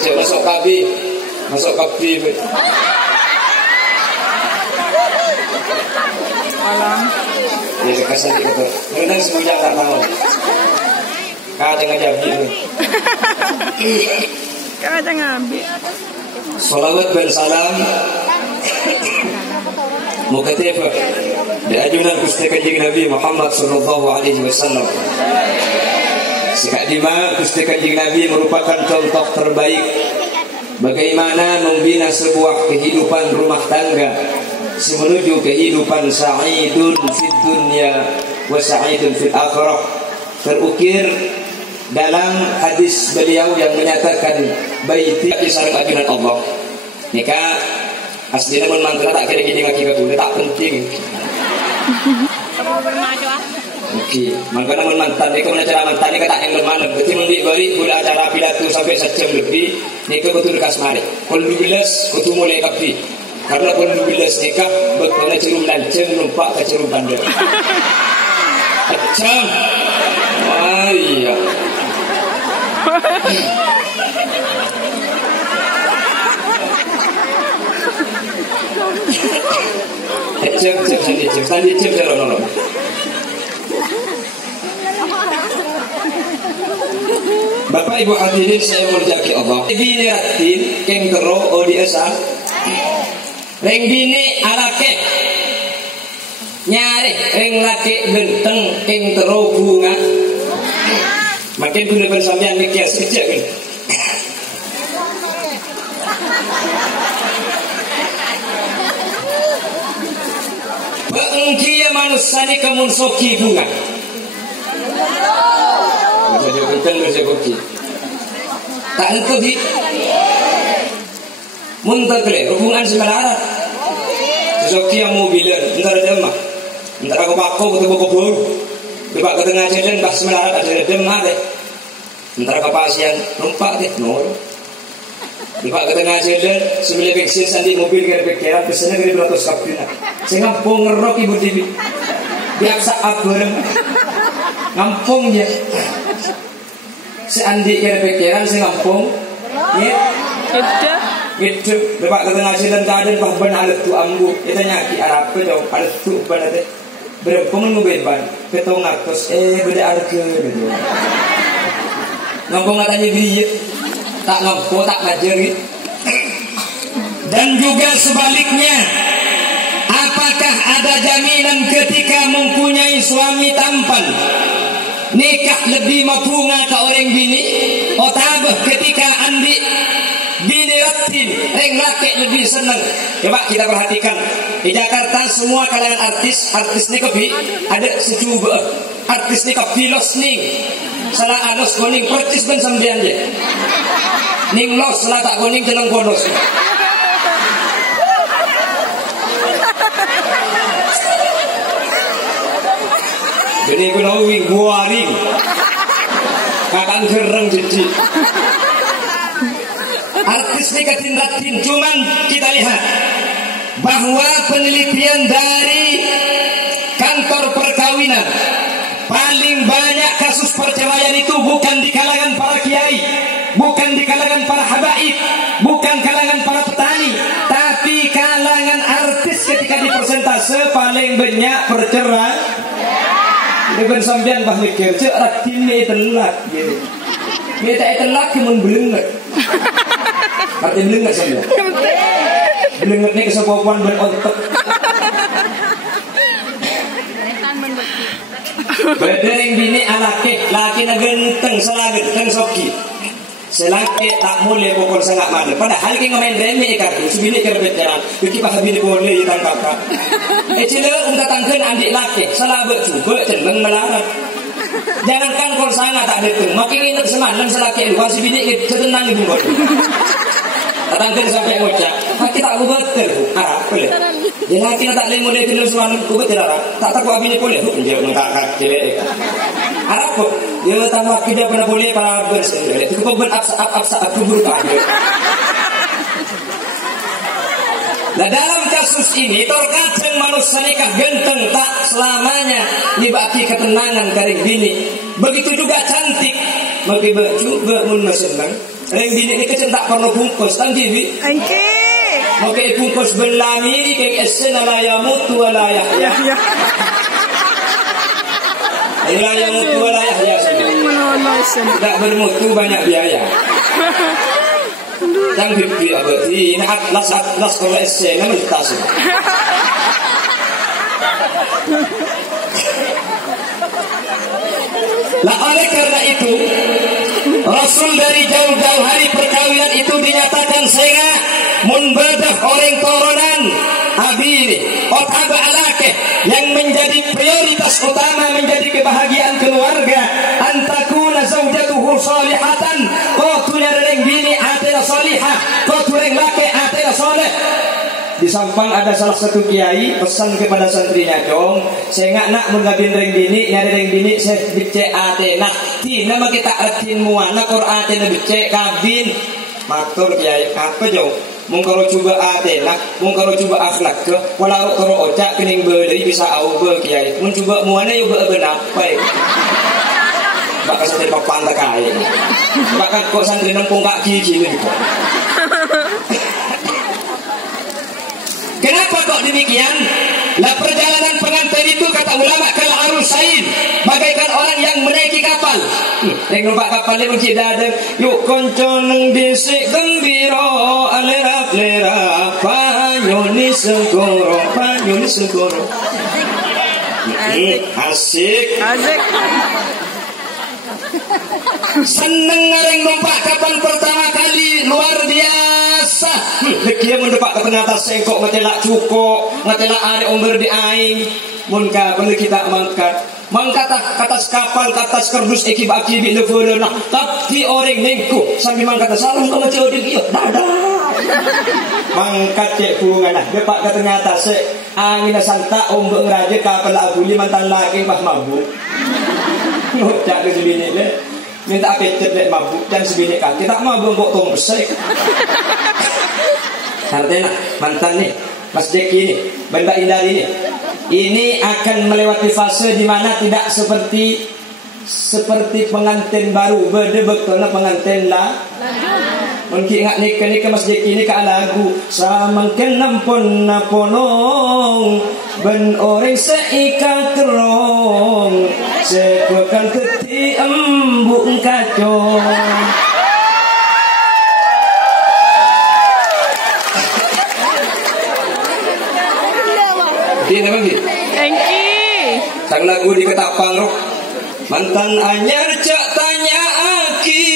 Cek masuk kabi. Masuk kabi. Alam. Ya kesan gitu. Nang semuanya tak tahu. Kau jangan jadi. Kau jangan ambil. Salawat dan salam. Mukatib di ajunan Gusti Kanjeng Nabi Muhammad sallallahu alaihi wasallam. Sekadima Gusti Kanjeng Nabi merupakan contoh terbaik bagaimana membina sebuah kehidupan rumah tangga menuju kehidupan sa'idun fid dunya wa sa'idun fil akhirah. Terukir dalam hadis beliau yang menyatakan baiti sareng ajunan Allah. Nikah aslinya mun mantra tak kira gini ngaki kabule tak penting. Oke, makanya mun mantan ni kemudian cara mantan ni kata yang lemah berarti mandi balik gula acara pidato sampai 1 jam lebih nikah betul kasmari. Kalau 12 kutu mulai kapi. Karena kalau 12 nikah betulnya cerum lanceng numpak ke cerum bandar. Jam. Ah iya. Jam no. Bapak Ibu hadirin saya mulyaki Allah. Bini ratin keng tero odiasa. Reng bini alake nyari reng laki genteng keng tero bunga. Makin guna bersambian mikir sejak ni. Bengkia manusia ni kemun soki bunga. Berjaya kencang berjaya koki. Tak tentu di. Muntah kele hubungan semalarat. Soki yang mobilan, entar ada mah. Entar aku pakai betul betul. Dibak ke tengah jalan bah semalarat ada demah deh. Entar ke pasien numpak deh nol. Dibak ke tengah jalan sebelum bensin sandi mobil kena pikiran pesannya kena 200 kapina. Saya ngampung ngerok ibu tibi. Biasa aku ngampung dia. Seandi kena pikiran saya ngampung. Gitu. Dibak ke tengah jalan keadaan bah benar tu ambu. Kita nyaki Arab ke jauh ada tu benar deh. Berpengen mobil ban. Ketong ngatos beda harga gitu. Ngampung katanya dia. Tak ngampung tak ngajar gitu. Dan juga sebaliknya, apakah ada jaminan ketika mempunyai suami tampan nikah lebih mabunga ke orang bini? Otabah ketika andi bini ratin reng laki lebih senang. Coba kita perhatikan di Jakarta semua kalangan artis ni kopi ada sejuba artis ni kopi los ning salah anos kuning percis ben sambian je ning los salah tak kuning jeneng bonus. Jadi gunawing buaring kakang gereng jadi artis ni katin cuman kita lihat bahwa penelitian dari kantor perkawinan paling banyak kasus perceraian itu bukan di kalangan para kiai, bukan di kalangan para habaib, bukan kalangan para petani, tapi kalangan artis ketika di persentase paling banyak perceraian. Dengan sambian bah mikir cek ratin ni telak gitu. Dia tak telak kemun belengat. Arti belengat sambian. Belengat ni kesepupuan ben otak. Berdering bini alake, laki na genteng selagi genteng soki. Selaki tak boleh pokok sangat malu. Padahal kita main remeh kartu, sebini kerbeteran. Kita pasal bini boleh ditangkap. Cila datangkan adik laki, salah bercuba cenderung melarat. Jangankan kau sangat tak betul, makin ingat semalam selaki luar si bini ketenang ibu bodoh. Datangkan sampai ngocak, kita tak betul, Arab boleh. Dia laki tak boleh mulai kenal semalam, aku betul Arab. Tak tahu bini boleh, dia mengangkat cile. Arab kok, dia tambah tidak pernah boleh para bersendiri. Itu kau berabsa keburukan. Nah dalam kasus ini terkadang manusia nikah genteng tak selamanya dibagi ketenangan kering bini. Begitu juga cantik, maka coba mun senang Reng bini ni kecil tak perlu bungkus tang TV. Angki. Oke bungkus belami keng esen ala ya mutu ala ya. Ya. Ala ya mutu ala ya sudah. Tidak bermutu banyak biaya. Tang bibi abadi ini atlas kalau esen namanya tas. Lah oleh karena itu Rasul dari jauh-jauh hari perkawinan itu dinyatakan sehingga munbadah orang turunan abi otaba alake yang menjadi prioritas utama menjadi kebahagiaan keluarga antakuna zaujatuhu salihatan qatunya reng bini atena salihah qatu reng lake atena saleh. Di Sampang ada salah satu kiai pesan kepada santrinya dong, saya nak mengabin reng bini, nyari reng bini saya bice atena. Ti nama kita atin muana kor atena bice kabin. Matur kiai apa jauh? Mungkaro coba atena, mungkaro coba akhlak ke, walau karo ocak kening berdiri bisa au be kiai. Mun coba muana yo be benapai. Bakal santri papan tak kaya. Bakal kok santri nempung kaki gini gitu. Kenapa kok demikian? Lah perjalanan pengantin itu kata ulama kal arusain bagaikan orang yang menaiki kapal. Yang numpak kapal ni mungkin dah ada. Yuk konco neng bisik gembira alera panyoni segoro. Asik. Seneng ngareng numpak kapal pertama kali luar biasa. Dia mendepak ke atas sengkok ngetelak cukup, ngetelak are umber di aing. Mun kapal kita mangkat atas kapal, atas kardus ekib-akib leveuna. Tapi orang nengku sambil mangkat salam sama cewek dia. Dadah. Mangkat cek pungan lah. Depak ke tengah atas angin santa umber ngeraja kapal abuli mantan laki pas mabuk. Ngocak ke sebini le. Minta kecet dek mabuk dan sebini kaki tak mabuk kok tombesek. Artinya mantan nih Mas Jeki ini Benda Indah ini akan melewati fase di mana tidak seperti pengantin baru berdebek karena pengantin lah. Mungkin ingat nikah Mas Jeki ini ke lagu samangken nampon naponong ben orang seika kerong sepekan keti embung kacong. Ini apa gitu? Engki. Sang lagu di ketapang roh. Mantan anyar cak tanya aki.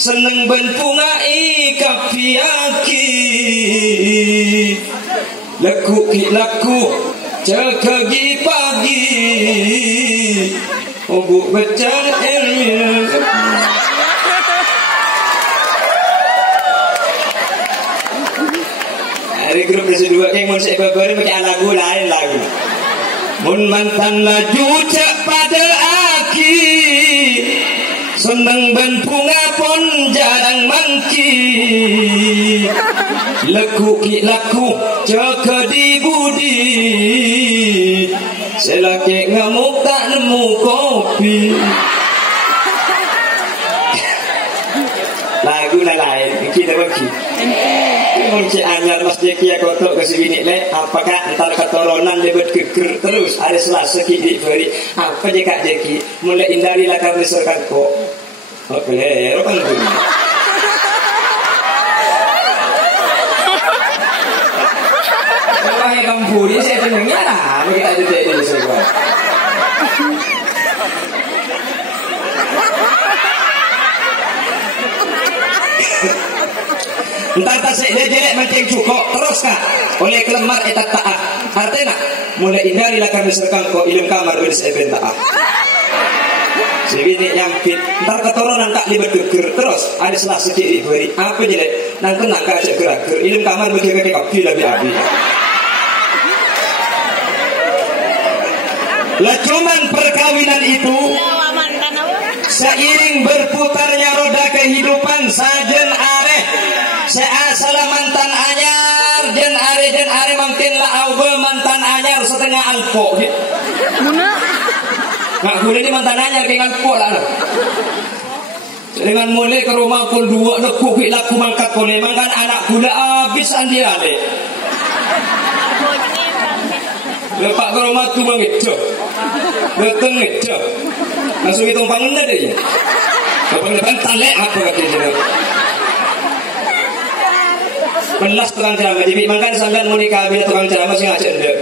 Seneng ben pungai kapiaki. Laku cekagi pagi. Obuk becang eril. Hari grup nasi dua yang mun saya baru pakai lagu lain lagu. Mun mantan laju cak pada aki, seneng ben bunga pun jarang mangki. Laku cak di budi, selaki ngamuk tak nemu kopi. Lagu lain, kita bagi. Kunci anyar Mas Jeki ya kotok ke sini le. Apakah entar keturunan dia bergeger terus ada selasa kini beri. Apa je Kak Jeki mulai indari lah kami serkan kok. Oke, rokan tu. Kalau yang kampuri saya tenangnya lah. Bagi tak ada jadi semua. Entar tak saya jelek macam cukup terus kah oleh kelemar etat taat artinya mulai indari lah kami serkan kau ilmu kamar beris event taat segini nyangkit entar keturunan tak libat geger terus ada selah sedikit beri apa jelek nang tenang kah cek gerak ilmu kamar bagi kopi lebih api lah cuman perkawinan itu seiring berputarnya roda kehidupan sajen areh seasala mantan anyar jen are mangkin la aube mantan anyar setengah alpo nggak boleh ini mantan anyar kayak alpo lah Dengan mulai ke rumah pun dua nak kupi laku mangkat boleh mangkan anak gula habis andi ale. Lepak ke rumah tu mengejo, datang ngejo, langsung itu panggil dia. Lepas depan talek apa katanya. Belas tukang ceramah, jadi mangkan sampai mau nikah bila tukang ceramah sih ngajak dia.